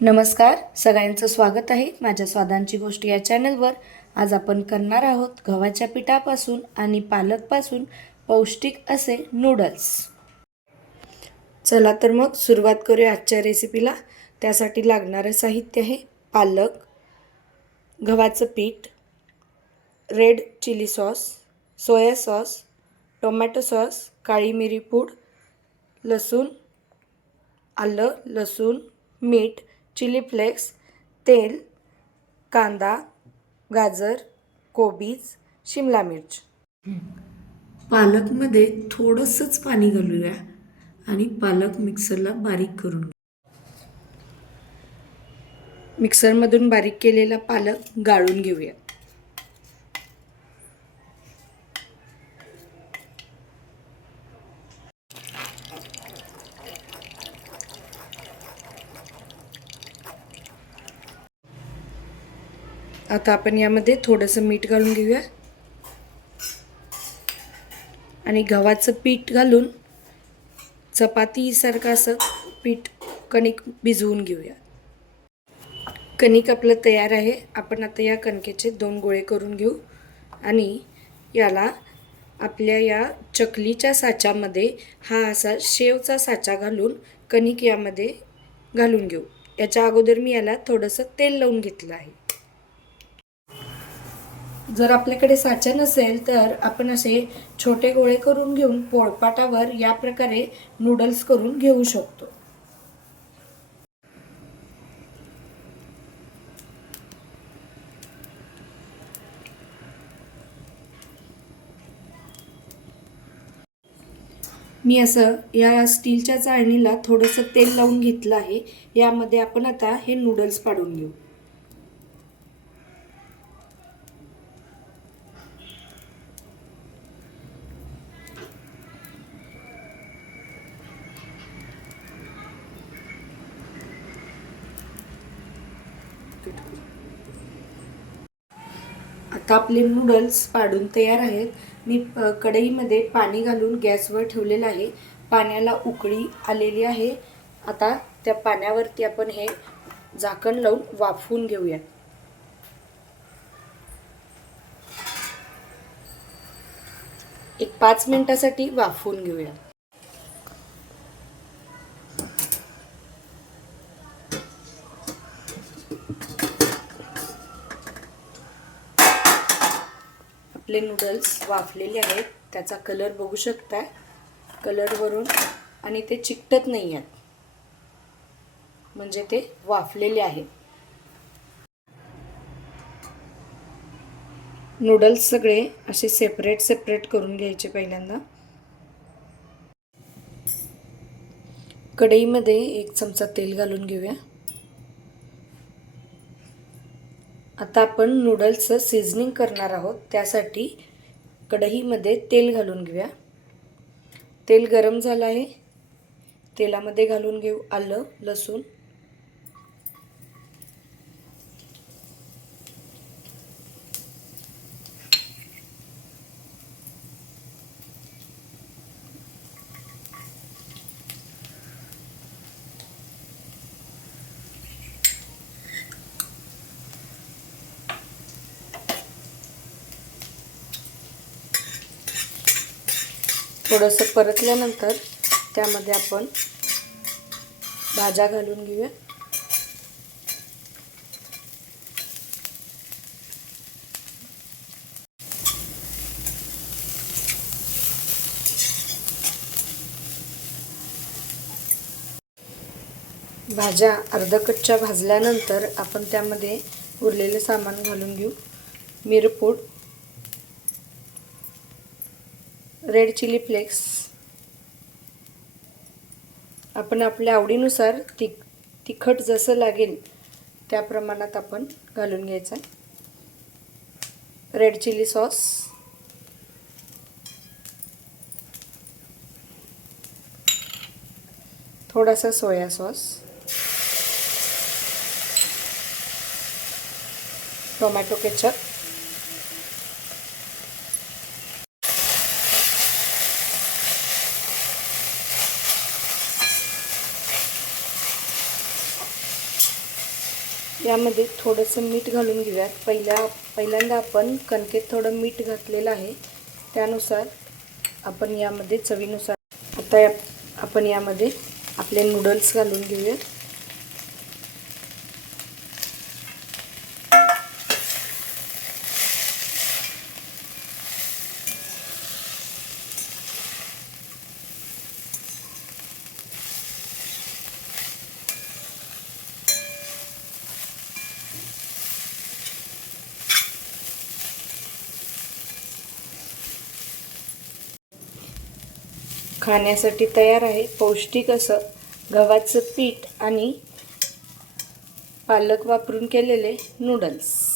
नमस्कार, सगळ्यांचं स्वागत आहे माझ्या स्वादांची गोष्ट या चॅनलवर. आज आपण करणार आहोत गव्हाच्या पिठापासून आणि पालकपासून पौष्टिक असे नूडल्स. चला तर मग सुरुवात करूया आजच्या रेसिपीला. त्यासाठी लागणारं साहित्य आहे पालक, गव्हाचं पीठ, red chilli sauce, soya sauce, tomato sauce, काळी मिरी पूड, लसूण, आलं, लसूण, मीठ, चिली फ्लेक्स, तेल, कांदा, गाजर, कोबीज, शिमला मिर्च. पालकमध्ये थोडंसंच पाणी घालूया आणि पालक मिक्सरला बारीक करून घेऊ. मिक्सरमधून बारीक केलेला पालक गाळून घेऊया. आता आपण यामध्ये थोडंसं मीठ घालून घेऊया आणि गव्हाचं पीठ घालून चपातीसारखं असं पीठ कणिक भिजवून घेऊया. कणिक आपलं तयार आहे. आपण आता या कणकेचे 2 गोळे करून घेऊ आणि याला आपल्या या चकलीच्या साच्यामध्ये हा असा शेवचा साचा घालून कणिक यामध्ये घालून घेऊ. याच्या अगोदर मी याला थोडंसं तेल लावून घेतलं आहे. जर आपल्याकडे साचा नसेल तर आपण असे छोटे गोळे करून घेऊन पोळपाटावर या प्रकारे नूडल्स करून घेऊ शकतो. मी असं या स्टीलच्या चाळणीला थोडंसं तेल लावून घेतलं आहे. यामध्ये आपण आता हे नूडल्स पाडून घेऊ. आता आपले नूडल्स पाडून तयार आहेत. मी कढईमध्ये पाणी घालून गॅसवर ठेवलेलं आहे. पाण्याला उकळी आलेली आहे. आता त्या पाण्यावरती आपण हे झाकण लावून वाफवून घेऊया. एक 5 मिनिटासाठी वाफवून घेऊया. आपले नूडल्स वाफलेले आहेत. त्याचा कलर बघू शकता. कलरवरून आणि ते चिकटत नाही आहेत, म्हणजे ते वाफलेले आहेत. नूडल्स सगळे असे सेपरेट करून घ्यायचे. पहिल्यांदा कढईमध्ये 1 चमचा तेल घालून घेऊया. आता आपण नूडल्सचं सीझनिंग करणार आहोत. त्यासाठी कढईमध्ये तेल घालून घेऊया. तेल गरम झालं आहे. तेलामध्ये घालून घेऊ आलं, लसूण, थोडंसं परतल्यानंतर त्यामध्ये आपण भाज्या घालून घेऊया. भाज्या अर्धकच्च्या भाजल्यानंतर आपण त्यामध्ये उरलेले सामान घालून घेऊ. मिरपूड, रेड चिली फ्लेक्स, आपण आपल्या आवडीनुसार तिखट जसं लागेल त्या प्रमाणात आपण घालून घ्यायचं. रेड चिली सॉस, थोडासा सोया सॉस, टोमॅटो केचप, यामध्ये थोडंसं मीठ घालून घेऊयात. पहिल्यांदा आपण कणकेत थोडं मीठ घातलेलं आहे, त्यानुसार आपण यामध्ये चवीनुसार आता आपण यामध्ये आपले नूडल्स घालून घेऊयात. खाण्यासाठी तयार आहे पौष्टिक असं गव्हाचं पीठ आणि पालक वापरून केलेले नूडल्स.